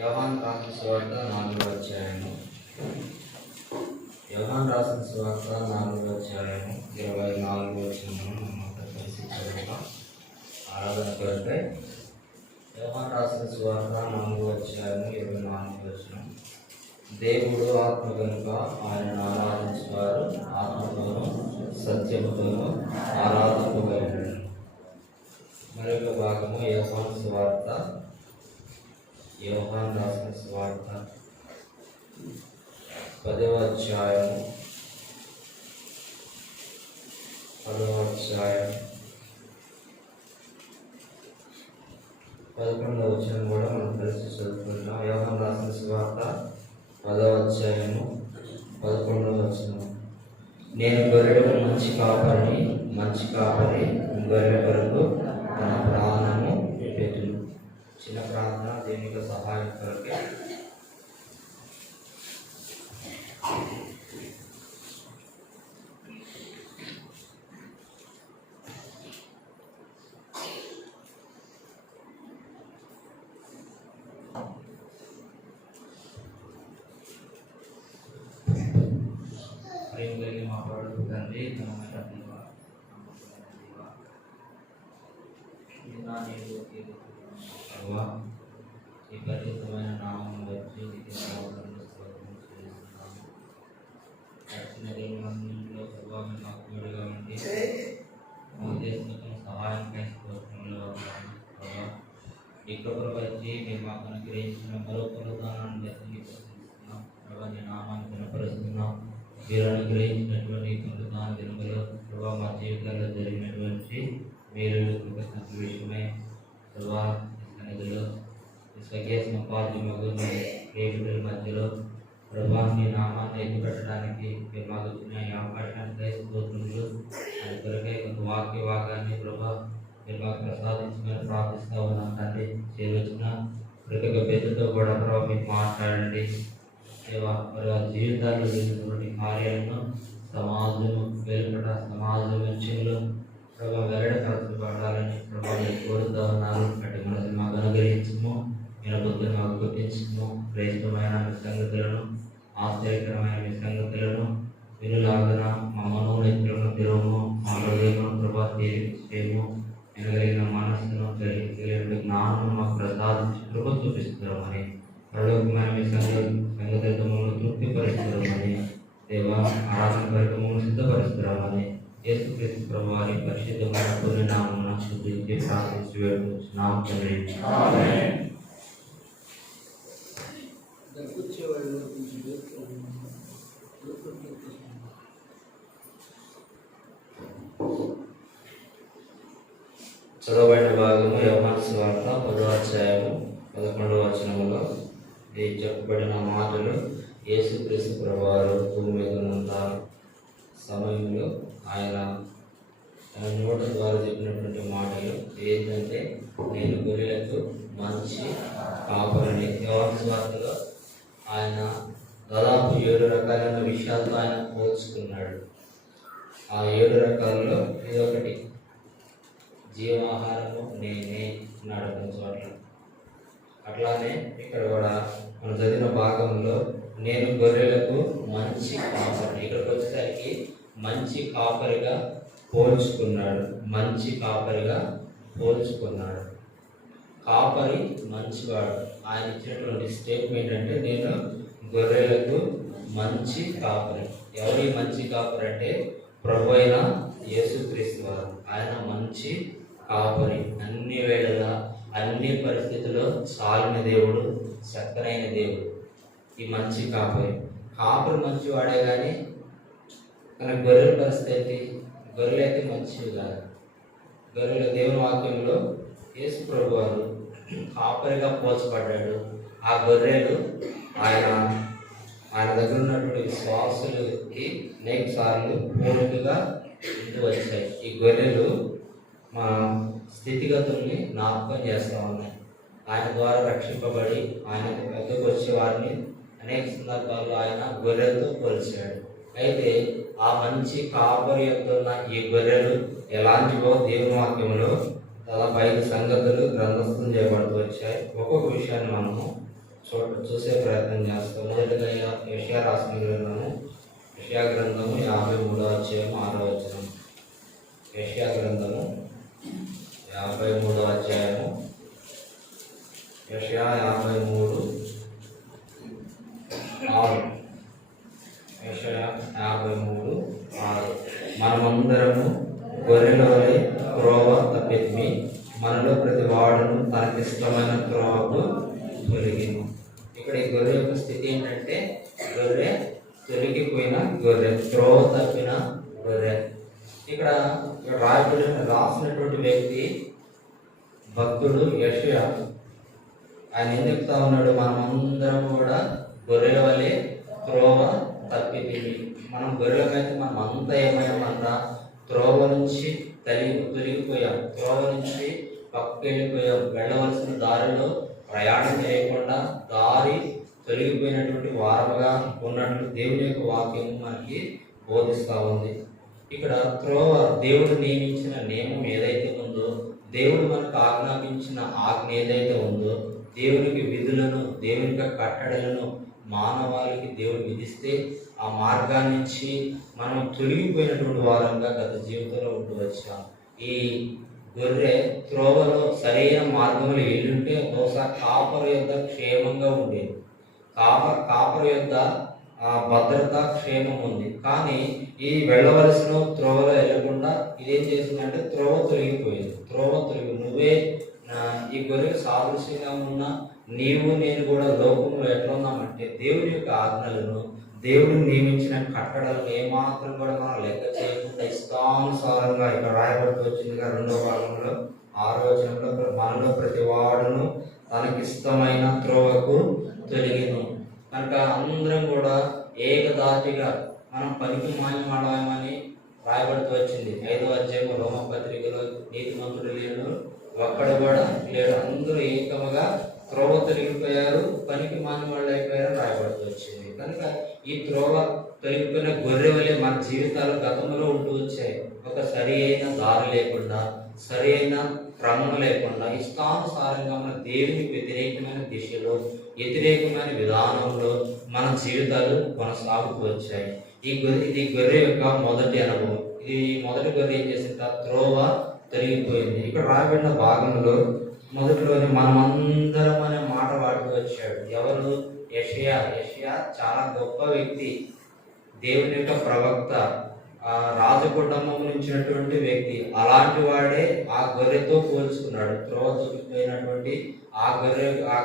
యోహాను రాసిన సువార్త 4వ అధ్యాయము. యోహాను రాసిన సువార్త 4వ అధ్యాయము 24వ వచనమును మనం కలిసి చదువుదాం. ఆరాధన కొరకై యోహాను రాసిన సువార్త 4వ అధ్యాయము 24వ వచనం. దేవుడు ఆత్మ కనుక ఆయనను ఆరాధించువారు ఆత్మతోనూ సత్యముతోనూ ఆరాధింపబడినను. మరొక భాగము యోహాను సువార్త, యోహాను రాసిన సువార్త 10వ అధ్యాయము 11వ వచనం కూడా మనం కలిసి చదువుకుంటాం. యోహాను రాసిన సువార్త 10వ అధ్యాయము 11వ వచనం. నేను గొర్రెలకు మంచి కాపరి గొర్రెల కొరకు తన ప్రాణము పెట్టును. చిన్న ప్రార్థన, దేవునికి సహాయం కొరకే. ప్రేమ కలిగి మాట్లాడుతూ తండ్రి, ఈ పరిశుద్ధమైన నామం వచ్చి మందిలో ప్రభావం మాకు తోడుగా ఉండి సహాయం చేసుకోవడంలో ఈ కృపను వచ్చి మేము మాకు అనుగ్రహించిన మరో పునరుద్ధానాన్ని దర్శిస్తున్నాం. ప్రభావ నీ నామాన్ని కనపరుస్తున్నాం. మీరు అనుగ్రహించినటువంటి పునరుద్ధాన దినములో ప్రభావ మా జీవితాల్లో జరిగినటువంటి మీరు కృతజ్ఞత విషయమై ప్రభావ సన్నిధిలో స్వకీయ సంపాద్యములు ప్రేమికుల మధ్యలో ప్రభావ నీ నామాన్ని ఎత్తిపెట్టడానికి మీరు మాకు వచ్చిన ఈ అవకాశాన్ని స్తోత్రములు. అది కొరకై కొంత వాక్య భాగాన్ని ప్రభావ మీరు మాకు ప్రసాదించమని ప్రార్థిస్తూ ఉన్నాం తండ్రి. చేరువచ్చిన ప్రతి ఒక్క పెద్దతో కూడా ప్రభావ మీరు మాట్లాడండి. మరి వారి జీవితాల్లో జరిగినటువంటి కార్యాలను సమాజము వెలుపట సమాజం విషయంలో ప్రభావ వెల్లడిపరచబడాలని ప్రభావ మీరు కోరుతూ ఉన్నారు. అటు మనసు మాకు అనుగ్రహించము, మీరు బుద్ధిని మాకు గుర్తించము. శ్రేష్టమైన మీ సంగతులను, ఆశ్చర్యకరమైన మీ సంగతులను వినులాగన మా మనోనేత్రలను తెరవము, మా హృదయమును ప్రభావ చేయము. వినగలిగిన మనస్సును గ్రహించగలిగిన జ్ఞానము మాకు ప్రసాదించి కృప చూపిస్తున్నామని, పరలోకమైన మీ సంగతులతో మమ్మల్ని తృప్తిపరుస్తున్నామని, దేవా ఆరాధన కొరకు మమ్మల్ని సిద్ధపరుస్తున్నామని యేసుక్రీస్తు ప్రభువారి పరిశుద్ధమైన పుణ్య నామమున స్తుతించి ప్రార్థించి వేడుకొంచున్నాము తండ్రి. ఆమేన్. చదవబడిన భాగము యోహాను సువార్త 10వ అధ్యాయము 11వ వచనములో ఈ చెప్పబడిన మాటలు యేసుక్రీస్తు ప్రభువారు భూమి మీద ఉన్నంత సమయంలో ఆయన తన నోటి ద్వారా చెప్పినటువంటి మాటలు ఏంటంటే, నేను గొర్రెలకు మంచి కాపరిని. యోహాను సువార్తలో ఆయన దాదాపు 7 రకాలైన విషయాలతో ఆయన పోల్చుకున్నాడు. ఆ 7 రకాలలో ఇదొకటి. జీవాహారము నేనే అన్నాడు కొన్ని చోట్ల. అట్లానే ఇక్కడ కూడా మనం చదివిన భాగంలో నేను గొర్రెలకు మంచి కాపరిని, ఇక్కడికి వచ్చేసరికి మంచి కాపరిగా పోల్చుకున్నాడు. మంచి కాపరిగా పోల్చుకున్నాడు. కాపరి మంచివాడు. ఆయన ఇచ్చినటువంటి స్టేట్మెంట్ అంటే, నేను గొర్రెలకు మంచి కాపరి. ఎవరి మంచి కాపరి అంటే ప్రభు అయిన యేసుక్రీస్తు వారు. ఆయన మంచి కాపరి. అన్ని వేళలా అన్ని పరిస్థితుల్లో చాలిన దేవుడు, చక్కనైన దేవుడు ఈ మంచి కాపరి. కాపరి మంచివాడే కానీ తన గొర్రెల పరిస్థితి, గొర్రెలు అయితే మంచివి కాదు. గొర్రెల దేవుని వాక్యంలో యేసు ప్రభు వారు కాపరిగా పోల్చబడ్డాడు. ఆ గొర్రెలు ఆయన దగ్గర ఉన్నటువంటి విశ్వాసులకి అనేక సార్లు పూర్తిగా ముందు వచ్చాయి. ఈ గొర్రెలు మా స్థితిగతుల్ని జ్ఞాపకం చేస్తూ ఉన్నాయి. ఆయన ద్వారా రక్షింపబడి ఆయన వద్దకు వచ్చే వారిని అనేక సందర్భాల్లో ఆయన గొర్రెలతో పోల్చాడు. అయితే ఆ మంచి కాపరి యొక్క ఈ గొర్రెలు ఎలాంటివో దేవుని వాక్యంలో దాదాపు 5 సంగతులు గ్రంథస్థం చేయబడుతూ వచ్చాయి. ఒక్కొక్క విషయాన్ని మనము చూసే ప్రయత్నం చేస్తాం. మొదటిగా యెషయా రాసిన గ్రంథము, యెషయా గ్రంథము 53వ అధ్యాయం 6వ వచనం. యెషయా గ్రంథము 53వ అధ్యాయము, యెషయా 53:6. యెషయా 53:6. మనమందరము గొర్రెల వలె త్రోవ తప్పితిమి, మనలో ప్రతి వాడును తనకిష్టమైన త్రోవకు తొలగిను. ఇక్కడ ఈ గొర్రె యొక్క స్థితి ఏంటంటే, గొర్రె తొలగిపోయిన గొర్రె, త్రోవ తప్పిన గొర్రె. ఇక్కడ రాసినటువంటి వ్యక్తి భక్తుడు యెషయా. ఆయన ఏం చెప్తా ఉన్నాడు? మనమందరం కూడా గొర్రెల వలె త్రోవ తప్పితిమి. మనం గొర్రెలమైతే మనం అంతా ఏమయ్యామన్నా త్రోవ నుంచి తొలగిపోయాం, త్రోవ నుంచి పక్కకి వెళ్ళిపోయాం. వెళ్ళవలసిన దారిలో ప్రయాణం చేయకుండా దారి తొలగిపోయినటువంటి వారముగా ఉన్నట్లు దేవుని యొక్క వాక్యం మనకి బోధిస్తూ ఉంది. ఇక్కడ త్రోవ దేవుడు నియమించిన నియమం ఏదైతే ఉందో, దేవుడు మనకు ఆజ్ఞాపించిన ఆజ్ఞ ఏదైతే ఉందో, దేవునికి విధులను, దేవునికి కట్టడలను మానవాళికి దేవుడు విధిస్తే ఆ మార్గాన్ని నుంచి మనం తొలగిపోయినటువంటి వారంగా గత జీవితంలో ఉంటూ వచ్చాం. ఈ గొర్రె త్రోవలో సరైన మార్గంలో వెళ్ళుంటే బహుశా కాపరు యొద్ద క్షేమంగా ఉండేది. కాపరు యొద్ద భద్రత, క్షేమం ఉంది. కానీ ఈ వెళ్ళవలసిన త్రోవలో వెళ్ళకుండా ఇదేం చేసిందంటే త్రోవ తొలగిపోయింది. నువ్వే ఈ గొర్రె సాదృశ్యంగా ఉన్న నీవు నేను కూడా లోకంలో ఎట్లా ఉన్నామంటే దేవుని యొక్క ఆజ్ఞలను, దేవుడు నియమించిన కట్టడలను ఏమాత్రం కూడా మనం లెక్క చేయకుండా ఇష్టానుసారంగా ఇక్కడ రాయబడి వచ్చిందిగా 2వ భాగంలో 6వ వచనంలో, మనలో ప్రతి వాడును తనకిష్టమైన త్రోవకు తొలగిను. కనుక అందరం కూడా ఏకదాటిగా మనం పనికి మాయమని రాయబడుతూ వచ్చింది. 5వ అధ్యాయం రోమ పత్రికలో నీతిమంతుడు లేడు, ఒక్కడు కూడా లేడు, అందరూ ఏకముగా త్రోవ తొలగిపోయారు, పనికి మాని వాళ్ళు అయిపోయారని రాయబడుతూ వచ్చింది. కనుక ఈ త్రోవ తొలగిపోయిన గొర్రె వలె మన జీవితాలు గతంలో ఉంటూ వచ్చాయి. ఒక సరి అయిన దారి లేకుండా, సరి అయిన క్రమం లేకుండా ఇష్టానుసారంగా మన దేవునికి వ్యతిరేకమైన దిశలో, వ్యతిరేకమైన విధానంలో మన జీవితాలు కొనసాగుతూ వచ్చాయి. ఇది గొర్రె యొక్క మొదటి అనుభవం. ఇది మొదటి గొర్రె ఏం చేసింది? త్రోవ తొలగిపోయింది. ఇక్కడ రాయబడిన భాగంలో మొదటిలోని మనమందరం అనే మాట వాడుతూ వచ్చాడు. ఎవరు? యెషయా. యెషయా చాలా గొప్ప వ్యక్తి, దేవుని యొక్క ప్రవక్త, రాజకుటుంబం నుంచినటువంటి వ్యక్తి. అలాంటి వాడే ఆ గొర్రెతో పోల్చుకున్నాడు. త్రోవ తొలగిపోయినటువంటి ఆ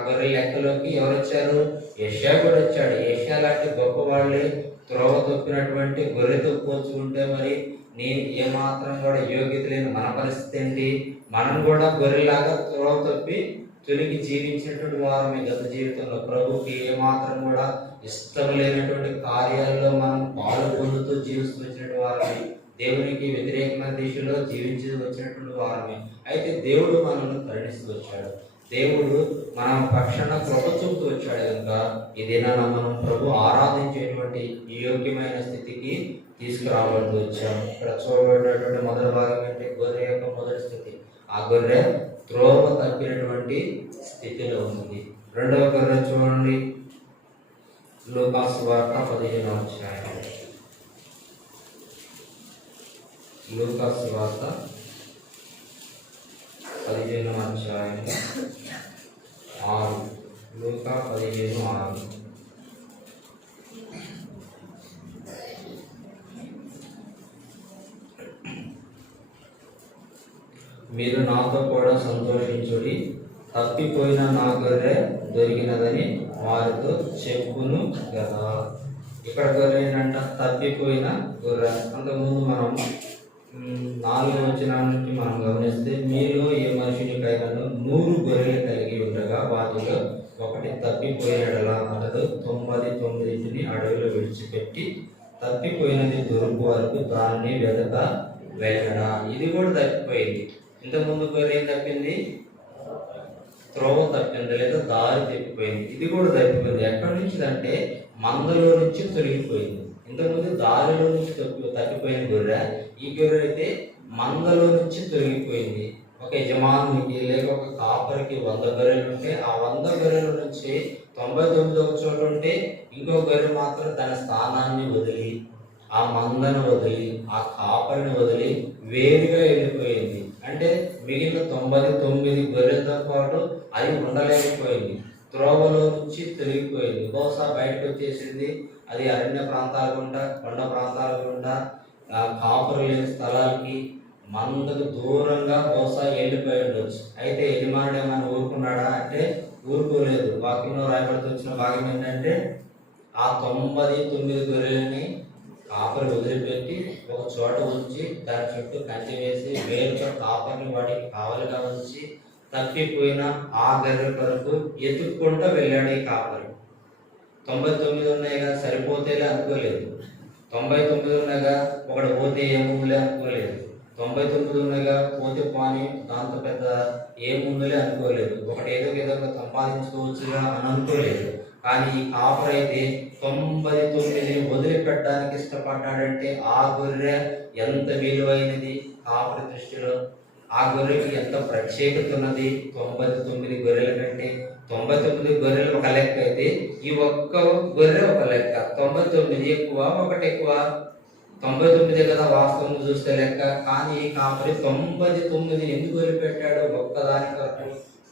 గొర్రె లెక్కలోకి ఎవరు వచ్చారు? యెషయా కూడా వచ్చాడు. యెషయా లాంటి గొప్ప వాళ్ళే త్రోవ తొక్కినటువంటి గొర్రెతో పోల్చుకుంటే మరి నేను ఏమాత్రం కూడా యోగ్యత లేని మన పరిస్థితి ఏంటి? మనం కూడా గొర్రెలాగా త్రోవ తప్పి తొలగి జీవించినటువంటి వారమే. గత జీవితంలో ప్రభుకి ఏమాత్రం కూడా ఇష్టం లేనటువంటి కార్యాల్లో మనం పాలు పొందుతూ జీవిస్తూ వచ్చినటువంటి వారమే. దేవునికి వ్యతిరేకమైన దిశలో జీవించి వచ్చినటువంటి వారమే. అయితే దేవుడు మనల్ని కరుణిస్తూ వచ్చాడు. దేవుడు మన పక్షాన కృప చూపుతూ వచ్చాడు. కనుక ఇదేనా మనం ప్రభు ఆరాధించేటువంటి యోగ్యమైన స్థితికి తీసుకురాబడుతూ వచ్చాము. ఇక్కడ చూడబడినటువంటి మొదటి భాగం అంటే గొర్రె యొక్క మొదటి స్థితి. ఆ గొర్రె త్రోవ తప్పినటువంటి స్థితిలో ఉంది. రెండవ గొర్రె చూడండి, లూకా సువార్త 15వ అధ్యాయం. లూకా సువార్త 15వ అధ్యాయం 6. లూకా 15:6. మీరు నాతో కూడా సంతోషించుడి, తప్పిపోయిన నా గొర్రె దొరికినదని వారితో చెప్పును కదా. ఇక్కడ గొర్రె ఏంటంట? తప్పిపోయిన గొర్రె. అంతకుముందు మనం 4వ వచనం నుంచి మనం గమనిస్తే, మీరు ఏ మనుషునికైనా 100 గొర్రెలు కలిగి ఉండగా వాటిలో ఒకటి తప్పిపోయినలా అతడు 99 అడవిలో విడిచిపెట్టి తప్పిపోయినది దొరుకు వరకు దాన్ని వెతక వెళ్ళడా. ఇది కూడా తప్పిపోయింది. ఇంతకుముందు గొర్రె ఏం తప్పింది? త్రోవ తప్పింది, లేదా దారి తప్పిపోయింది. ఇది కూడా తప్పిపోయింది. ఎక్కడి నుంచి అంటే మందలో నుంచి తొలగిపోయింది. ఇంతకుముందు దారిలో నుంచి తప్పిపోయిన గొర్రె, ఈ గొర్రె అయితే మందలో నుంచి తొలగిపోయింది. ఒక యజమానికి లేక ఒక కాపరికి 100 గొర్రెలు ఉంటే ఆ 100 గొర్రెల నుంచి 99 ఒక చోట ఉంటే ఇంకో గొర్రె మాత్రం తన స్థానాన్ని వదిలి, ఆ మందను వదిలి, ఆ కాపరిని వదిలి వేరుగా వెళ్ళిపోయింది. అంటే మిగిలిన 99 గొర్రెలతో పాటు అది ఉండలేకపోయింది. త్రోవలో నుంచి తొలగిపోయింది. బహుశా బయటకు వచ్చేసింది. అది అరణ్య ప్రాంతాల గుండా, కొండ ప్రాంతాల గుండా, కాపురు లేని స్థలాలకి, మందకు దూరంగా బహుశా వెళ్ళిపోయి ఉండొచ్చు. అయితే యజమానుడు ఏమైనా ఊరుకున్నాడా అంటే ఊరుకోలేదు. వాక్యంలో రాయబడుతూ వచ్చిన భాగం ఏంటంటే ఆ 99 గొర్రెలని కాపరి వదిలిపెట్టి ఒక చోట ఉంచి దాని చుట్టూ కంచె వేసి వేరుగా కాపరిని వాడికి కావలిగా ఉంచి తప్పిపోయిన ఆ గొర్రె కొరకు ఎత్తుక్కుంటూ వెళ్ళాడు ఈ కాపరి. 99 ఉన్నాయిగా, సరిపోతేలే అనుకోలేదు. 99 ఉన్నాయిగా, ఒకటి పోతే ఏముందులే అనుకోలేదు. 99 ఉన్నాయిగా, పోతే పాని దాంతో పెద్ద ఏముందులే అనుకోలేదు. ఒకటి ఏదో విధంగా సంపాదించుకోవచ్చుగా అని అనుకోలేదు. కానీ ఈ కాపరి అయితే 99 వదిలిపెట్టడానికి ఇష్టపడ్డాడంటే ఆ గొర్రె ఎంత విలువైనది కాపరి దృష్టిలో, ఆ గొర్రెకి ఎంత ప్రత్యేకత ఉన్నది. 99 గొర్రెల కంటే 99 గొర్రెలు ఒక లెక్క అయితే ఈ ఒక్క గొర్రె ఒక లెక్క. 99 ఎక్కువ, ఒకటి ఎక్కువ. 99 కదా వాస్తవం చూస్తే లెక్క. కానీ ఈ కాపరి 99 ఎందుకు వదిలిపెట్టాడో ఒక్కదాని కొరకు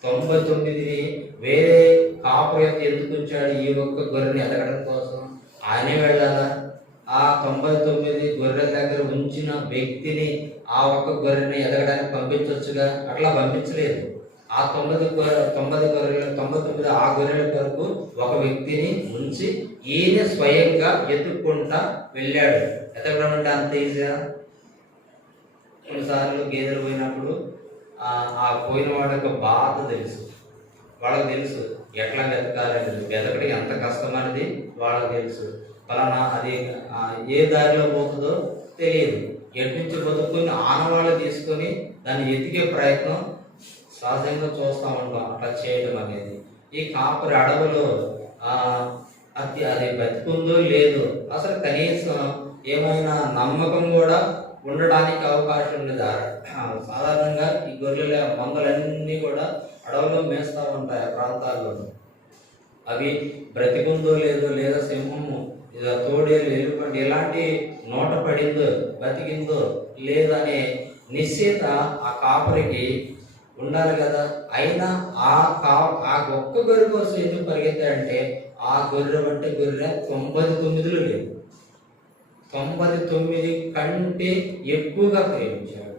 99ని వేరే కాపరి ఎందుకు ఉంచాడు? ఈ ఒక్క గొర్రెని ఎదగడం కోసం. ఆయనే వెళ్ళాలా? ఆ 99 గొర్రెల దగ్గర ఉంచిన వ్యక్తిని ఆ ఒక్క గొర్రెని ఎదగడానికి పంపించవచ్చుగా. అట్లా పంపించలేదు. ఆ 99 ఆ గొర్రెల కొరకు ఒక వ్యక్తిని ఉంచి ఈయన స్వయంగా ఎత్తుక్కుంటా వెళ్ళాడు. ఎతకడం అంటే అంత ఈజీగా? కొన్నిసార్లు గేదెలు పోయినప్పుడు ఆ పోయిన వాడి యొక్క బాధ తెలుసు, వాళ్ళకి తెలుసు ఎట్లా వెతకాలనేది, వెతకడం ఎంత కష్టం అనేది వాళ్ళకి తెలుసు. పలానా అది ఏ దారిలో పోతుందో తెలియదు, ఎటు నుంచి పోతుందో కొన్ని ఆనవాళ్ళు తీసుకొని దాన్ని ఎతికే ప్రయత్నం సహజంగా చూస్తూ ఉంటాం. అట్లా చేయడం అనేది ఈ కాపరి అడవులో అది బతుకుందో లేదో అసలు కనీసం ఏమైనా నమ్మకం కూడా ఉండడానికి అవకాశం ఉండదు. సాధారణంగా ఈ గొర్రెల మందలన్నీ కూడా అడవులో మేస్తూ ఉంటాయి ఆ ప్రాంతాల్లో. అవి బ్రతికుందో లేదో, లేదా సింహము తోడేలు ఎలుపండి ఎలాంటి నోట పడిందో, బతికిందో లేదనే నిశ్చిత ఆ కాపరికి ఉండాలి కదా. అయినా ఆ ఒక్క గొర్రె కోసం ఎందుకు పరిగెత్తాడంటే ఆ గొర్రె అంటే గొర్రె 99 లేదు, 99 కంటే ఎక్కువగా ప్రేమించాడు.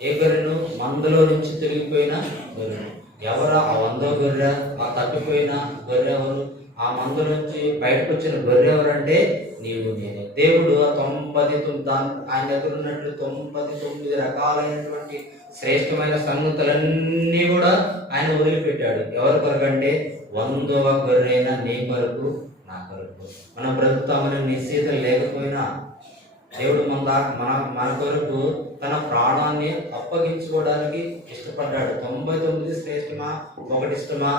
ఏ గొర్రెను? మందలో నుంచి తొలగిపోయిన గొర్రెను. ఎవరు ఆ 100 గొర్రె? ఆ తప్పిపోయిన గొర్రె ఎవరు? ఆ మంద నుంచి బయటకు వచ్చిన గొర్రె ఎవరంటే నీవు నేనే. దేవుడు ఆ 99 ఆయన దగ్గర ఉన్నట్లు 99 రకాలైనటువంటి శ్రేష్టమైన సంగతులన్నీ కూడా ఆయన వదిలిపెట్టాడు. ఎవరి కొరకు అంటే 100వ గొర్రెన నీ కొరకు, నా కొరకు. మనం బ్రతుకుతామని నిశ్చిత లేకపోయినా దేవుడు మన కొరకు తన ప్రాణాన్ని అప్పగించుకోవడానికి ఇష్టపడ్డాడు. 99 శ్రేష్టమా, ఒకటి ఇష్టమా?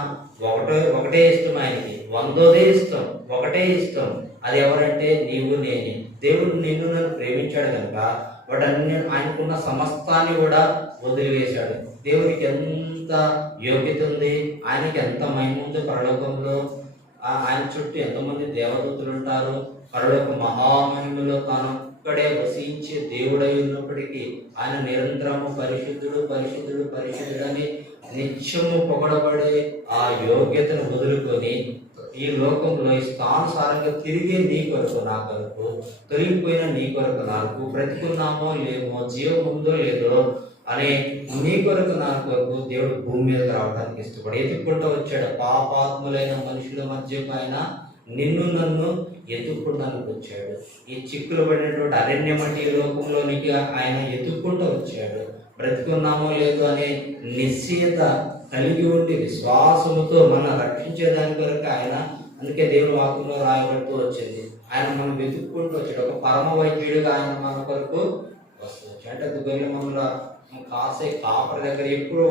ఒకటే ఇష్టం ఆయనకి. 100దే ఇష్టం, ఒకటే ఇష్టం. అది ఎవరంటే నీవు నేనే. దేవుడు నిన్ను నన్ను ప్రేమించాడు కనుక వాటన్ని ఆయనకున్న సమస్తాన్ని కూడా వదిలివేశాడు. దేవునికి ఎంత యోగ్యత ఉంది, ఆయనకి ఎంత మహిమ ఉంది పరలోకంలో. ఆయన చుట్టూ ఎంతమంది దేవదూతలు ఉంటారు. పరలోక మహామహిమలో తాను ఒక్కడే వసించే దేవుడై ఉన్నప్పటికీ ఆయన నిరంతరము పరిశుద్ధుడు పరిశుద్ధుడు పరిశుద్ధుడు అని నిత్యము పొగడబడే ఆ యోగ్యతను వదులుకొని ఈ లోకంలో ఇష్టానుసారంగా తిరిగే నీ కొరకు, నా కొరకు, తొలగిపోయిన నీ కొరకు, నాకు బ్రతికున్నామో లేమో, జీవం ఉందో లేదో అనే నీ కొరకు, నా కొరకు దేవుడు భూమి మీదకి రావడానికి ఇష్టపడి ఎత్తుక్కుంటూ వచ్చాడు. పాపాత్ములైన మనుషుల మధ్యకు ఆయన నిన్ను నన్ను ఎత్తుక్కుంటానికి వచ్చాడు. ఈ చిక్కులు పడినటువంటి అరణ్యమటి లోకంలోనికి ఆయన ఎత్తుక్కుంటూ వచ్చాడు. బ్రతికున్నామో లేదో అనే నిశ్చయత కలిగి ఉండి విశ్వాసముతో మనం రక్షించేదాని కొరకు ఆయన, అందుకే దేవుని వాక్యంలో రాయబడుతూ వచ్చింది, ఆయన మనం వెతుక్కుంటూ వచ్చాడు. ఒక పరమ వైద్యుడిగా ఆయన మన కొరకు వస్తూ వచ్చాడు. అంటే గొర్రెల మందుల కాసే కాపరి దగ్గర ఎప్పుడు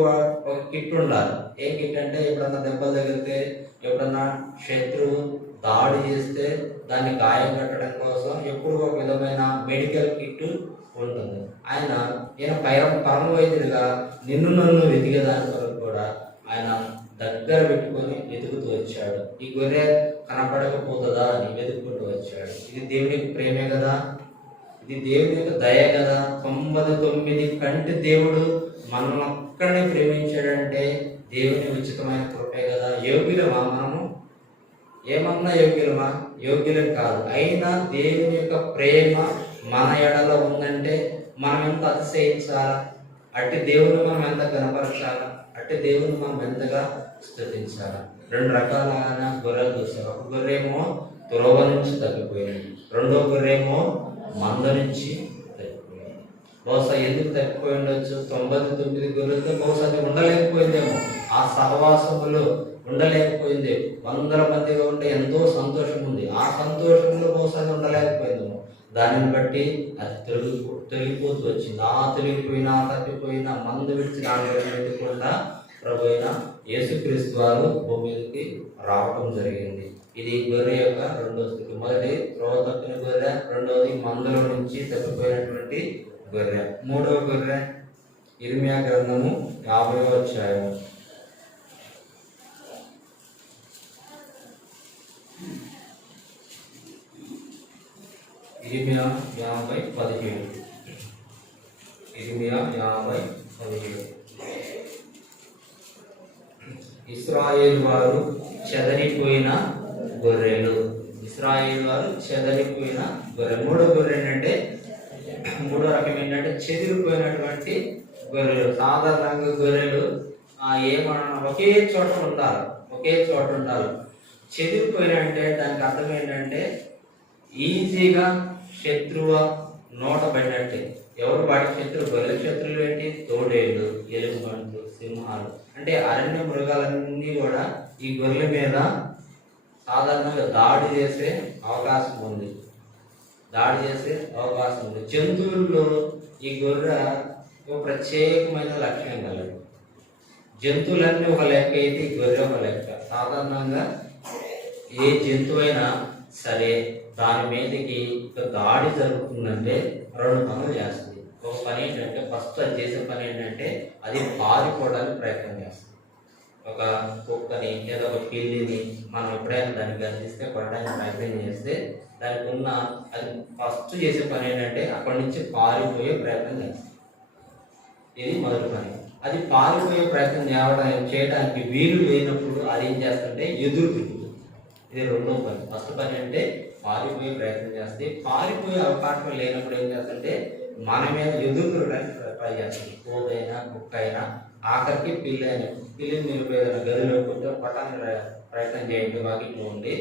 ఒక కిట్ ఉండాలి. ఏం కిట్ అంటే ఎప్పుడన్నా దెబ్బలు తగిలితే, ఎప్పుడన్నా శత్రువు దాడి చేస్తే దాన్ని గాయం కట్టడం కోసం ఎప్పుడు ఒక విధమైన మెడికల్ కిట్ ఉంటుంది. ఈయన పరమ వైద్యుడిగా నిన్ను నన్ను వెతికేదాని కొరకు కూడా ఆయన దగ్గర పెట్టుకొని వెతుకుతూ వచ్చాడు. ఈ గొర్రె కనపడకపోతుందా అని వెతుక్కుంటూ వచ్చాడు. ఇది దేవుని ప్రేమే కదా, ఇది దేవుని యొక్క దయ కదా. 99 కంటి దేవుడు మనల్ని ఒక్కడే ప్రేమించాడంటే దేవుని ఉచితమైన కృపే కదా. యోగ్యులమా మనము? ఏమన్నా యోగ్యులమా? యోగ్యులం కాదు. అయినా దేవుని యొక్క ప్రేమ మన ఎడలో ఉందంటే మనం ఎంత అతిశయించాలా, అట్టి దేవుని మనం ఎంత కనపరచాలా, అట్టి దేవుని మనం ఎంతగా స్తుతించాలా. 2 రకాలైన గొర్రెలు చూస్తారు. ఒక గొర్రెమో త్రోవ నుంచి తగ్గిపోయింది, రెండో గొర్రెమో మంద నుంచి తగ్గిపోయింది. బహుశా ఎందుకు తగ్గిపోయి ఉండొచ్చు? 99 గొర్రెలతో బహుశా అది ఉండలేకపోయిందేమో, ఆ సహవాసములో ఉండలేకపోయింది. 100 మందిగా ఉంటే ఎంతో సంతోషం ఉంది, ఆ సంతోషంలో బహుశా అది ఉండలేకపోయిందేమో. దానిని బట్టి అది తొలగిపోతూ వచ్చింది. తొలగిపోయినా తప్పిపోయినా మందు విడిచి దాంట్లో వెతుకుండా ప్రభు అయిన యేసుక్రీస్తు వారు భూమి మీదకి రావటం జరిగింది. ఇది గొర్రె యొక్క రెండో స్థితి. మొదటి త్రోవ తప్పిన గొర్రె, రెండవది మందులో నుంచి తప్పిపోయినటువంటి గొర్రె. మూడవ గొర్రె ఇర్మియా గ్రంథము 50వ అధ్యాయం. ఇర్మియా 50:17. ఇర్మియా 50:17. ఇశ్రాయేలు వారు చెదరిపోయిన గొర్రెలు. ఇశ్రాయేలు వారు చెదరిపోయిన గొర్రె. మూడో గొర్రె ఏంటంటే, మూడో రకం ఏంటంటే చెదిరిపోయినటువంటి గొర్రెలు. సాధారణంగా గొర్రెలు ఏమన్నా ఒకే చోట ఉండాలి. చెదిరిపోయిన అంటే దానికి అర్థం ఏంటంటే ఈజీగా శత్రువు నోట పడినట్టే. ఎవరు వాటి శత్రువు? గొర్రెల శత్రువులు ఏంటి? తోడేళ్ళు, ఎలుగుబంట్లు, సింహాలు. అంటే అరణ్య మృగాలన్నీ కూడా ఈ గొర్రెల మీద సాధారణంగా దాడి చేసే అవకాశం ఉంది. జంతువుల్లో ఈ గొర్రె ఒక ప్రత్యేకమైన లక్షణం కలదు. జంతువులన్నీ ఒక లెక్క అయితే ఈ గొర్రె ఒక లెక్క. సాధారణంగా ఏ జంతువైనా సరే దాని మీదకి దాడి జరుగుతుందంటే 2 పనులు చేస్తుంది. ఒక పని ఏంటంటే, ఫస్ట్ అది చేసే పని ఏంటంటే అది పారిపోవడానికి ప్రయత్నం చేస్తుంది. ఒక కుక్కని లేదా ఒక పిల్లిని మనం ఎప్పుడైనా దాన్ని గర్జిస్తే కొట్టడానికి ప్రయత్నం చేస్తే దానికి అది ఫస్ట్ చేసే పని ఏంటంటే అక్కడి నుంచి పారిపోయే ప్రయత్నం చేస్తుంది. ఇది మొదటి పని. అది పారిపోయే ప్రయత్నం చేయడానికి వీలు లేనప్పుడు అది ఏం చేస్తుంటే ఎదురు తిరుగుతుంది. ఇది రెండో పని. ఫస్ట్ పని అంటే పారిపోయే ప్రయత్నం చేస్తే, పారిపోయే అవకాశం లేనప్పుడు ఏం చేస్తుంటే మన మీద ఎదురు తిరగడానికి ట్రై చేస్తుంది. కోదైనా కుక్క అయినా, ఆఖరికి పిల్లిని నిలిపోయిన గదిలో కొంచెం పట్టడానికి ప్రయత్నం చేయండి. వాకిట్లో ఉండి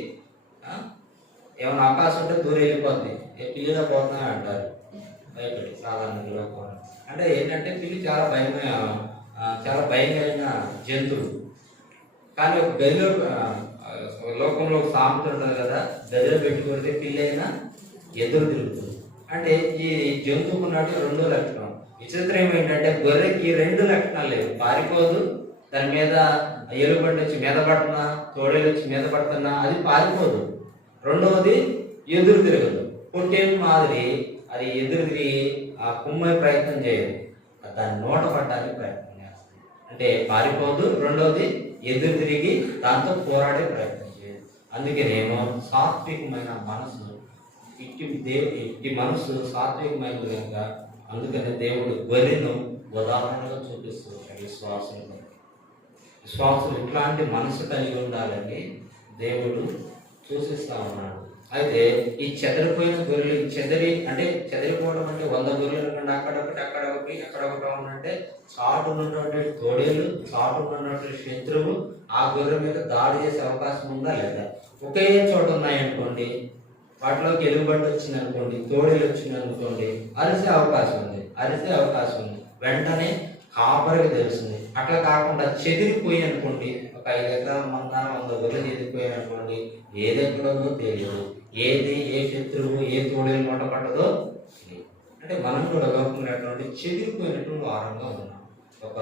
ఏమైనా అవకాశం ఉంటే దూరం వెళ్ళిపోద్ది. పిల్లిలో పోతున్నా అంటారు భయపడి సాధారణంగా. అంటే ఏంటంటే పిల్లి చాలా భయంకరమైన జంతువు. కానీ ఒక గదిలో లోకంలో ఒక సామెత ఉంటుంది కదా, గదిలో పెట్టుకుంటే పిల్లి అయినా ఎదురు తిరుగుతుంది. అంటే ఈ జంతువుకు ఉన్నట్టు 2 లక్షణం. విచిత్రం ఏంటంటే గొర్రెకి 2 లక్షణాలు లేవు. పారిపోదు, దాని మీద ఎలుగుబంటి వచ్చి మీద పడుతున్నా, తోడేలు వచ్చి మీద పడుతున్నా అది పారిపోదు. రెండవది ఎదురు తిరగదు. పొట్టేలు మాదిరి అది ఎదురు తిరిగి కుమ్మే ప్రయత్నం చేయదు, దాన్ని నోట పడడానికి ప్రయత్నం చేస్తుంది. అంటే పారిపోదు, రెండవది ఎదురు తిరిగి దాంతో పోరాడే ప్రయత్నం చేయదు. అందుకేనేమో సాత్వికమైన మనసు, ఇట్టి మనసు సాత్వికమైన విధంగా, అందుకనే దేవుడు గొర్రెను ఉదాహరణగా చూపిస్తూ విశ్వాసులు ఇట్లాంటి మనసు కలిగి ఉండాలని దేవుడు సూచిస్తా ఉన్నాడు. అయితే ఈ చెదరిపోయిన గొర్రెలు చెదరిపోవడం అంటే 100 గొర్రెలు కంటే అక్కడొకటి ఉందంటే చాటు ఉన్నటువంటి తోడేళ్ళు, చాటు ఉన్నటువంటి శత్రువు ఆ గొర్రె మీద దాడి చేసే అవకాశం ఉందా లేదా? ఒకే చోట ఉన్నాయనుకోండి, వాటిలోకి ఎలుగుబంటి వచ్చింది అనుకోండి, తోడేలు వచ్చింది అనుకోండి, అరిసే అవకాశం ఉంది. వెంటనే కాపరికి తెలుస్తుంది. అట్లా కాకుండా చెదిరిపోయి అనుకోండి, ఒక 5 ఎకరాల మంద 100 గొర్రెలు చెదిరిపోయాయి అనుకోండి, ఏది ఎక్కడో తెలియదు. ఏది ఏ శత్రువు ఏ తోడేలు నోట పట్టదో తెలియదు. అంటే మనం కూడా గౌరవమైనటువంటి చెదిరిపోయినటువంటి వారంగా ఉన్నాం. ఒక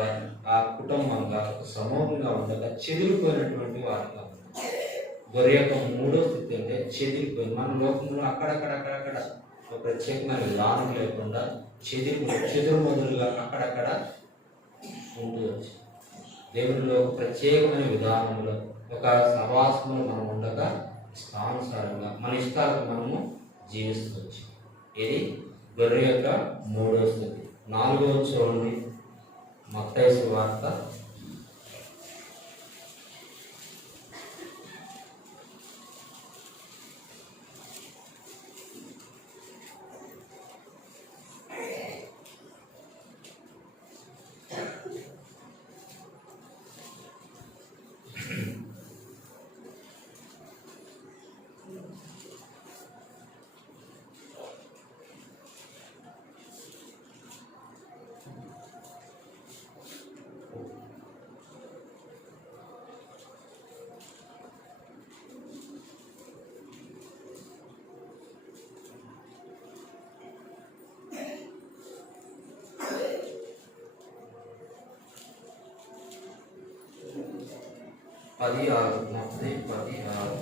కుటుంబంగా, ఒక సమూహంగా ఉండగా చెదిరిపోయినటువంటి వారంగా ఉన్నాం. గొర్రె యొక్క 3వ స్థితి అంటే చెదిరిపోయింది. మన లోకంలో అక్కడక్కడ ఒక ప్రత్యేకమైన విధానం లేకుండా చెదురు మొదలుగా అక్కడక్కడ ఉంటూ వచ్చి దేవునిలో ఒక ప్రత్యేకమైన విధానంలో ఒక సహవాసంలో మనం ఉండగా ఇష్టానుసారంగా మన ఇష్టాలకు మనము జీవిస్తూ వచ్చి ఇది గొర్రె యొక్క 3వ స్థితి. 4వ చూడండి, మత్తయి సువార్త 16 మత్తయి 16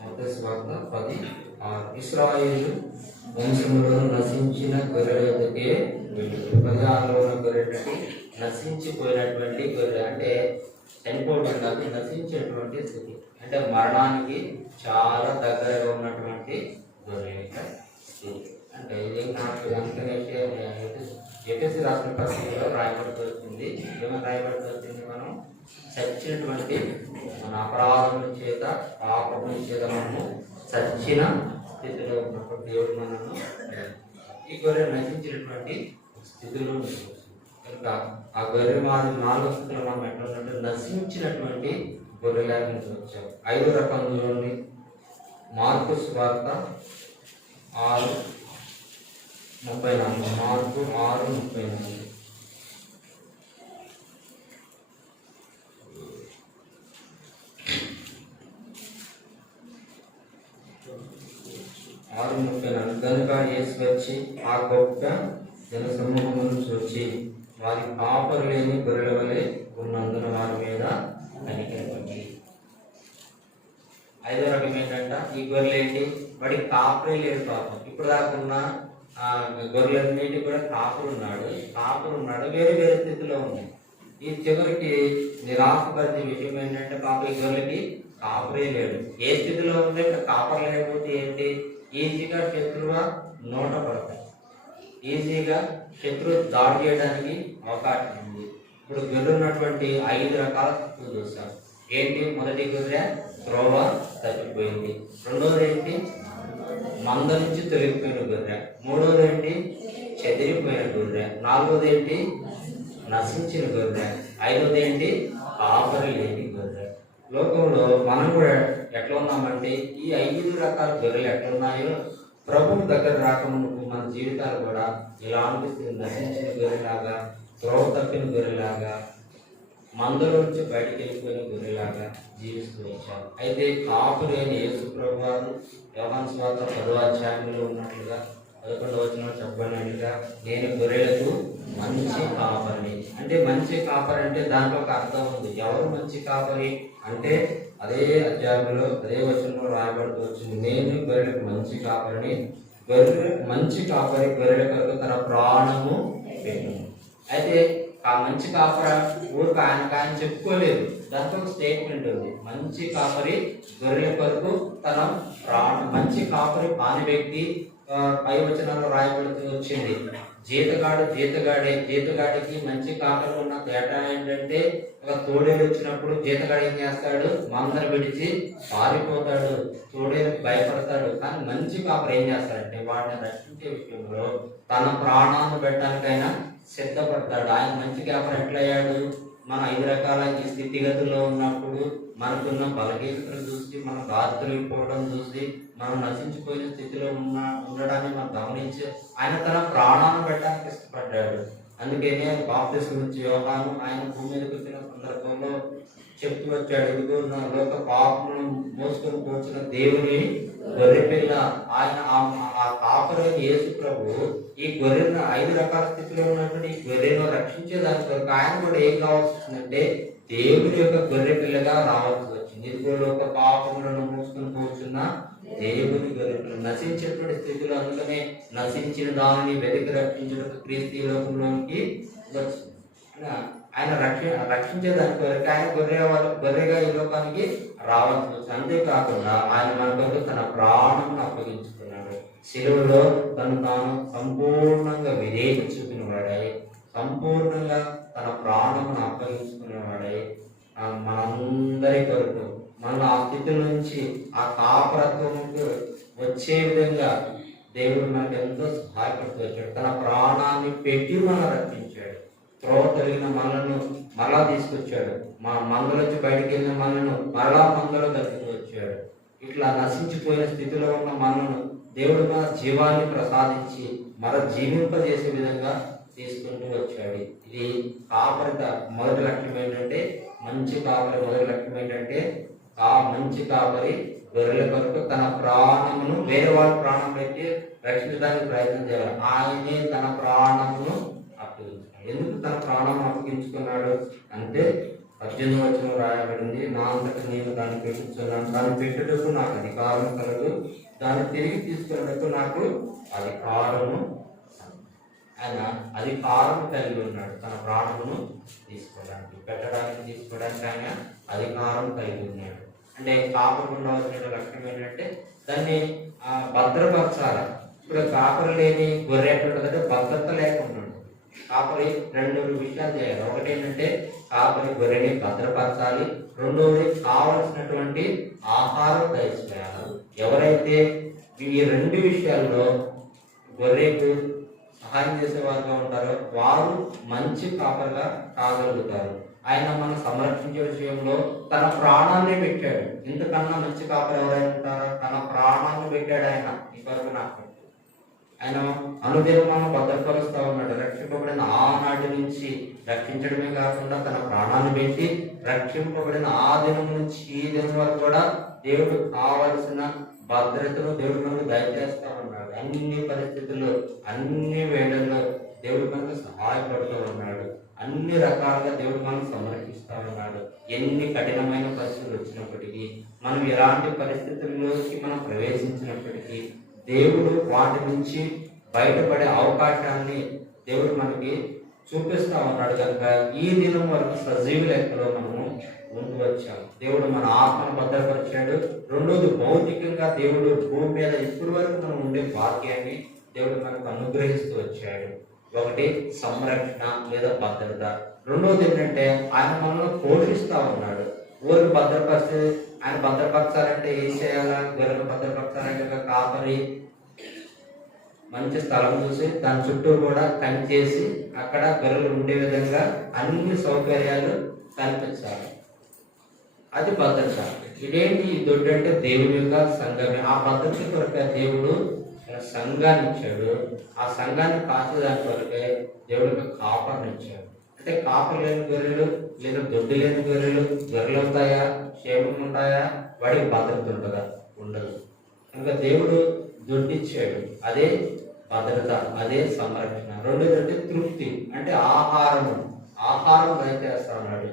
మత్తయి సువార్త 16 ఇశ్రాయేలు వంశములో నశించిన గొర్రెల యొద్దకే వెళ్ళుడు. 16లో ఉన్న గొర్రెలకి నశించిపోయినటువంటి గొర్రె అంటే చనిపోవడం కాదు, నశించేటువంటి స్థితి అంటే మరణానికి చాలా దగ్గరగా ఉన్నటువంటి గొర్రె స్థితి. అంటే ఇది నాకు ఎపిసి రాసిన పత్రికలో రాయబడుతుంది. ఏమైనా రాయబడుతుంది? మనం చచ్చినటువంటి మన అపరాధముల చేత పాపముల చేత మనము చచ్చిన స్థితిలో ఉన్నప్పుడు దేవుడు మనము ఈ గొర్రె నశించినటువంటి స్థితిలో కనుక ఆ గొర్రె మాది 4వ స్థితిలో మనం ఎట్లా ఉన్నట్టు నశించినటువంటి గొర్రెలాగా వచ్చాం. 5వ రకంలోని మార్కు సువార్త 6:34 మార్కు 6:34 కనుక యేసు వచ్చి ఆ గొప్ప జనసమూహమును చూచి వారి కాపరు లేని గొర్రెల వలె ఉన్నందున వారి మీద కనికరింపండి. 5వ రకం ఏంటంట, ఈ గొర్రెలు ఏంటి, వాడికి కాపరే లేడు పాపం. ఇప్పుడు దాకున్న గొర్రెలన్నింటి కూడా కాపురు ఉన్నాడు, వేరే వేరే స్థితిలో ఉన్నాయి. ఈ చివరికి నిరాశపరిచే విషయం ఏంటంటే పాప ఈ గొర్రెలకి కాపరే లేడు. ఏ స్థితిలో ఉంది? కాపరు లేకపోతే ఏంటి, ఈజీగా శత్రువు నోట పడతాయి, ఈజీగా శత్రువు దాడి చేయడానికి అవకాశం ఉంది. ఇప్పుడు గొర్రె ఉన్నటువంటి 5 రకాల స్థితులు చూస్తాం. ఏంటి? మొదటి గొర్రె త్రోవ తప్పిపోయింది. 2వది ఏంటి? మంద నుంచి తొలగిపోయిన గొర్రె. 3వది ఏంటి? చెదిరిపోయిన గొర్రె. 4వది ఏంటి? నశించిన గొర్రె. 5వది ఏంటి? కాపరి లేని గొర్రె. లోకంలో మనం కూడా ఎట్లా ఉన్నామంటే ఈ 5 రకాల గొర్రెలు ఎట్లున్నాయో ప్రభువు దగ్గర రాకముందు మన జీవితాలు కూడా ఇలా అనిపిస్తుంది. నశించిన గొర్రెలాగా, త్రోవ తప్పిన గొర్రెలాగా, మందుల నుంచి బయటికి వెళ్ళిపోయిన గొర్రెలాగా జీవిస్తూ వచ్చారు. అయితే కాపురి అయిన యేసు ప్రభు వారు యోహాను సువార్త 10వ అధ్యాయంలో ఉన్నట్లుగా 11వ వచనంలో చెప్పబడినట్లుగా నేను గొర్రెలకు మంచి కాపరిని. అంటే మంచి కాపరి అంటే దాంట్లో ఒక అర్థం ఉంది. ఎవరు మంచి కాపరి అంటే అదే అధ్యాయంలో అదే వచనంలో రాయబడుతూ వచ్చింది, నేను గొర్రెలకు మంచి కాపరిని. మంచి కాపరి గొర్రెల కొరకు తన ప్రాణము పెట్టు. అయితే ఆ మంచి కాపర ఊరికి ఆయన చెప్పుకోలేదు, దాంట్లో ఒక స్టేట్మెంట్ ఉంది, మంచి కాపరి గొర్రెల కొరకు తన మంచి కాపరి పాని వ్యక్తి. పై వచనంలో రాయబడుతూ వచ్చింది, జీతగాడికి మంచి కాపరి ఉన్న తేడా ఏంటంటే ఒక తోడేలు వచ్చినప్పుడు జీతగాడు ఏం చేస్తాడు, మందరు విడిచి పారిపోతాడు, తోడేలు భయపడతాడు. కానీ మంచి కాపరి ఏం చేస్తాడంటే వాడిని రక్షించే విషయంలో తన ప్రాణాన్ని పెట్టడానికైనా సిద్ధపడతాడు. ఆయన మంచి కాపరి ఎట్లయ్యాడు, మన 5 రకాల ఈ స్థితిగతుల్లో ఉన్నప్పుడు మనకున్న బలహీనతను చూసి, మన బాధితులైపోవడం చూసి, మనం నశించిపోయిన స్థితిలో ఉండడాన్ని మనం గమనించి ఆయన తన ప్రాణాన్ని పెట్టడానికి ఇష్టపడ్డాడు. అందుకనే బాప్తిస్మం ఇచ్చే యోహాను ఆయన భూమి మీదకి వచ్చిన సందర్భంలో చెప్తూ వచ్చాడు, ఇదిగో నా లోక పాపములను మోసుకొని కూర్చున్న దేవుని గొర్రెపిల్ల. ఆయన ఆ కాపరైన యేసు ప్రభు ఈ గొర్రెను 5 రకాల స్థితిలో ఉన్నటువంటి ఈ గొర్రెను రక్షించేదాని కొరకు ఆయన కూడా ఏం కావాల్సి వచ్చిందంటే దేవుని యొక్క గొర్రె పిల్లగా రావాల్సి వచ్చింది. ఇదిగో లోక పాపములను మోసుకొని కూర్చున్న దేవుని గొర్రెపిల్ల నశించేటువంటి స్థితిలో, అందుకనే నశించిన దానిని వెతికి రక్షించడానికి క్రీస్తు లోకంలోనికి వచ్చింది. ఆయన రక్షించేదానికి వరకు ఆయన గొర్రెగా ఈ లోకానికి రావాల్సి వచ్చింది. అంతేకాకుండా ఆయన మన కొరకు తన ప్రాణమును అప్పగించుకున్నాడు. శిలువలో తను తాను సంపూర్ణంగా విధేయత చూపినవాడై, సంపూర్ణంగా తన ప్రాణమును అప్పగించుకునేవాడై మనందరి కొరకు మన ఆ స్థితి నుంచి ఆ కాపరత్వముకు వచ్చే విధంగా దేవుడు మనకు ఎంతో సహాయపడుతూ వచ్చాడు. తన ప్రాణాన్ని పెట్టి మనం రక్షించాడు. త్రోవ తొలగిన మనలను మరలా తీసుకొచ్చాడు. మా మందల నుంచి బయటికి వెళ్ళిన మనలను మరలా మందలో దర్శనం వచ్చాడు. ఇట్లా నశించిపోయిన స్థితిలో ఉన్న మనలను దేవుడు మన జీవాన్ని ప్రసాదించి జీవింపజేసే విధంగా తీసుకుంటూ వచ్చాడు. ఇది కాపరిత మొదటి లక్ష్యం ఏంటంటే, మంచి కాపరి మొదటి లక్ష్యం ఏంటంటే మంచి కాపరి గొర్రెల కొరకు తన ప్రాణమును వేరే వాళ్ళ ప్రాణం పెట్టి రక్షించడానికి ప్రయత్నం చేయాలి. ఆయనే తన ప్రాణమును అప్పగించుకున్నాడు. ఎందుకు తన ప్రాణం అప్పగించుకున్నాడు అంటే 18వ వచనం రాయబడింది, నా అంతటా నేను దాన్ని పెట్టుచున్నాను, దాన్ని పెట్టుటకు నాకు అధికారం కలదు, దాన్ని తిరిగి తీసుకునేందుకు నాకు అధికారము. ఆయన అధికారం కలిగి ఉన్నాడు. తన ప్రాణమును తీసుకోవడానికి, పెట్టడానికి, తీసుకోవడానికి ఆయన అధికారం కలిగి ఉన్నాడు. అంటే కాపరి ఉండవలసిన లక్ష్యం ఏంటంటే దాన్ని భద్రపరచాలి. ఇప్పుడు కాపరి లేని గొర్రె ఎట్లుంటుందంటే భద్రత లేకుండా కాపరి 2 విషయాలు చేయాలి. ఒకటి ఏంటంటే కాపరి గొర్రెని భద్రపరచాలి, రెండవది కావలసినటువంటి ఆహారం దయచేయాలి. ఎవరైతే ఈ 2 విషయాల్లో గొర్రెకు సహాయం చేసేవారుగా ఉంటారో వారు మంచి కాపరిగా కాగలుగుతారు. ఆయన మనం సంరక్షించే విషయంలో తన ప్రాణాన్ని పెట్టాడు. ఇంతకన్నా మంచి కాపరి ఎవరైనా ఉంటారో తన ప్రాణాన్ని పెట్టాడు ఆయన ఈ కొరకు నాకు. ఆయన అనుదినం మనం భద్రపరుస్తూ ఉన్నాడు. రక్షింపబడిన ఆనాటి నుంచి రక్షించడమే కాకుండా తన ప్రాణాన్ని పెట్టి రక్షింపబడిన ఆ దినం నుంచి ఈ దినం వరకు కూడా దేవుడు కావలసిన భద్రతను దేవుడు మనకు దయచేస్తా ఉన్నాడు. అన్ని పరిస్థితుల్లో, అన్ని వేళల్లో దేవుడు మనకు సహాయపడుతూ ఉన్నాడు. అన్ని రకాలుగా దేవుడు మనం సంరక్షిస్తూ ఉన్నాడు. ఎన్ని కఠినమైన పరిస్థితులు వచ్చినప్పటికీ, మనం ఎలాంటి పరిస్థితుల్లోకి మనం ప్రవేశించినప్పటికీ దేవుడు వాటి నుంచి బయటపడే అవకాశాన్ని దేవుడు మనకి చూపిస్తూ ఉన్నాడు. కనుక ఈ దినం వరకు సజీవ లెక్కలో మనము ఉంటూ వచ్చాము. దేవుడు మన ఆత్మను భద్రపరిచాడు. రెండోది భౌతికంగా దేవుడు భూమి మీద ఇప్పటి వరకు మనం ఉండే భాగ్యాన్ని దేవుడు మనకు అనుగ్రహిస్తూ వచ్చాడు. ఒకటి సంరక్షణ లేదా భద్రత. రెండోది ఏంటంటే ఆయన మనల్ని పోషిస్తూ ఉన్నాడు. ఊరికి భద్రపరిచి ఆయన భద్రపరచాలంటే ఏం చేయాలా? గొర్రెలు భద్రపరచాలంటే కాపరి మంచి స్థలం చూసి దాని చుట్టూ కూడా కంచేసి అక్కడ గొర్రెలు ఉండే విధంగా అన్ని సౌకర్యాలు కల్పించాలి. అది భద్రత. ఇదేంటి ఈ దొడ్డు అంటే దేవుని యొక్క సంఘమే. ఆ భద్రత కొరకే దేవుడు సంఘాన్ని ఇచ్చాడు. ఆ సంఘాన్ని కాచేదాని కొరకే దేవుడికి కాపర్ని ఇచ్చాడు. అంటే కాపర్ లేని గొర్రెలు లేదా దొడ్డు లేని గొర్రెలు గొర్రెలు ఉంటాయా? క్షేమం ఉంటాయా? వాడికి భద్రత ఉంటుందా? ఉండదు. కనుక దేవుడు దొడ్డు ఇచ్చాడు. అదే భద్రత, అదే సంరక్షణ. రెండోది అంటే తృప్తి, అంటే ఆహారం దయచేస్తా ఉన్నాడు.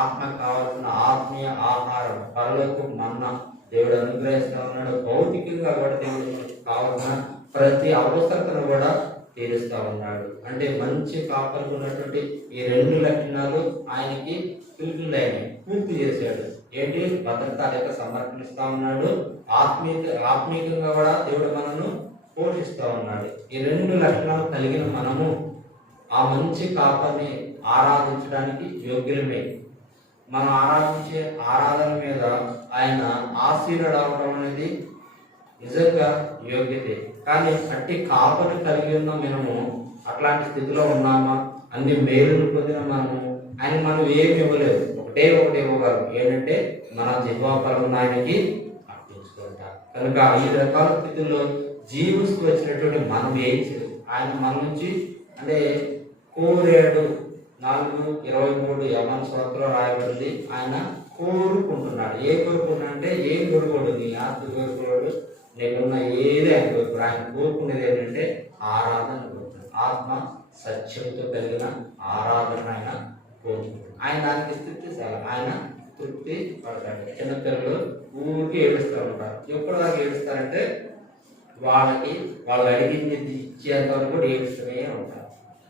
ఆత్మ కావాల్సిన ఆత్మీయ ఆహారం, పరలోకపు మన్నా దేవుడు అనుగ్రహిస్తూ ఉన్నాడు. భౌతికంగా కూడా దేవుడు కావాల్సిన ప్రతి అవసరతను కూడా తీరుస్తూ ఉన్నాడు. అంటే మంచి కాపరికి ఉన్నటువంటి ఈ 2 లక్షణాలు ఆయనకి పూర్తి చేశాడు. ఏంటి? భద్రత లేక సమర్పిస్తూ ఉన్నాడు. ఆత్మీయంగా కూడా దేవుడు మనను పోషిస్తూ ఉన్నాడు. ఈ 2 లక్షణాలు కలిగిన మనము ఆ మంచి కాపరిని ఆరాధించడానికి యోగ్యులమే. మనం ఆరాధించే ఆరాధన మీద ఆయన ఆశీర్వాదం అవడం అనేది నిజంగా యోగ్యతే. కానీ అట్టి కాపరిని కలిగి ఉన్న మనము అట్లాంటి స్థితిలో ఉన్నామా? అన్ని మేలును పొందిన మనము ఆయన మనం ఏమి ఇవ్వలేదు. ఒకటే ఇవ్వగలం, ఏంటంటే మన జిహ్వాఫలం ఆయనకి అర్పించుకుంటాం. కనుక 5 రకాల స్థితుల్లో జీవిస్తూ వచ్చినటువంటి మనం ఏం చేయదు. ఆయన మన నుంచి అంటే కోరాడు. 4:23 యెహోవా స్వార్థలో రాయబడింది. ఆయన కోరుకుంటున్నాడు. ఏ కోరుకుంటున్నాడు అంటే ఏం కోరుకోడు, నీ ఆస్తి కోరుకోడు, నీకున్న ఏదే ఆయన కోరుకోడు. ఆయన కోరుకునేది ఏంటంటే ఆరాధన కోరుకుంటాడు. ఆత్మ సత్యంతో కలిగిన ఆరాధన ఆయన కోరుకుంటాడు. ఆయన దానికి తృప్తి చాలా, ఆయన తృప్తి పడతాడు. చిన్నపిల్లలు ఊరికి ఏడుస్తూ ఉంటారు. ఎప్పటిదాకా ఏడుస్తారంటే వాళ్ళు అడిగింది ఇచ్చేంత వరకు కూడా ఏడుస్తూనే ఉంటారు.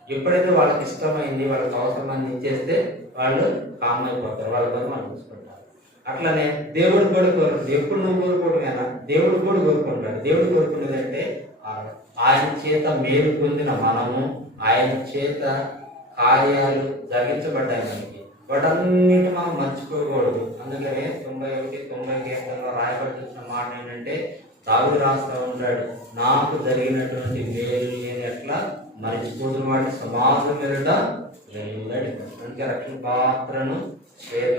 ఎప్పుడైతే వాళ్ళకి ఇష్టమైంది, వాళ్ళకి అవసరమైంది ఇచ్చేస్తే వాళ్ళు కామ్ అయిపోతారు, వాళ్ళ పని వాళ్ళు చూసుకుంటారు. అట్లనే దేవుడు కూడా కోరుకుంటాడు. ఎప్పుడు నువ్వు కోరుకోవడమేనా, దేవుడు కూడా కోరుకుంటాడు. దేవుడు కోరుకునేదంటే ఆయన చేత మేలు పొందిన మనము, ఆయన చేత కార్యాలు జరిగించబడ్డాయి మనకి, వాటన్నిటి మనం మర్చిపోకూడదు. అందుకనే 91-90 గీతంలో రాయబడుతున్న మాట ఏంటంటే దావీదు రాస్తూ ఉంటాడు, నాకు జరిగినటువంటి మేలు నేను ఎట్లా మర్చిపోతున్న వాటి సమాజం ఎదుట వెలువడి. అందుకే రక్షణ పాత్రను చేత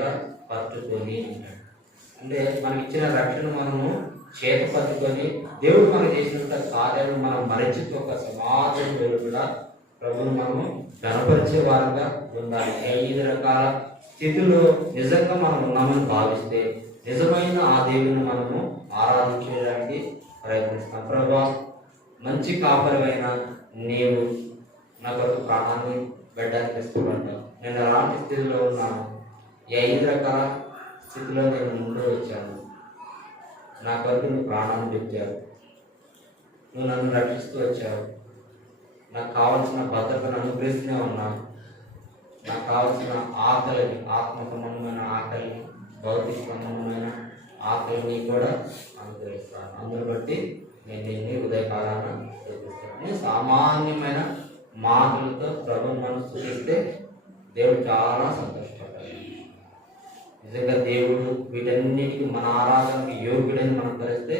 పట్టుకొని ఉంటాడు. అంటే మనకి ఇచ్చిన రక్షణ మనము చేత పట్టుకొని దేవుడు మనకు చేసినంత కార్యాలను మనం మరచిపోక సమాజం కూడా ప్రభువును మనము గణపరిచే వారుగా ఉండాలి. 5 రకాల స్థితిలో నిజంగా మనం ఉన్నామని భావిస్తే నిజమైన ఆ దేవుని మనము ఆరాధించడానికి ప్రయత్నిస్తాం. ప్రభా, మంచి కాపరివైన నీవు నా కొరకు ప్రాణాన్ని పెట్టడానికి ఇష్టపడ్డావు. నేను అలాంటి స్థితిలో ఉన్నాను. ఈ 5 రకాల స్థితిలో నేను ముందు వచ్చాను. నా కొరకు నువ్వు ప్రాణాన్ని పెట్టావు, నువ్వు నన్ను రక్షిస్తూ వచ్చావు. నాకు కావాల్సిన భద్రతను అనుగ్రహిస్తూనే ఉన్నాను. నాకు కావాల్సిన ఆకలిని, ఆత్మ సంబంధమైన ఆకలిని, భౌతిక సంబంధమైన ఆకలిని కూడా అనుగ్రహిస్తాను. అందును బట్టి నేను దీన్ని ఉదయకాలాన చూపిస్తాను. సామాన్యమైన మాటలతో ప్రభు మనం స్తుతిస్తే దేవుడు చాలా సంతోషపడతాడు. నిజంగా దేవుడు వీటన్నిటికీ మన ఆరాధనకి యోగ్యుడని మనం తెలిస్తే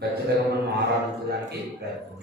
ఖచ్చితంగా మనం ఆరాధించడానికి ప్రయత్నం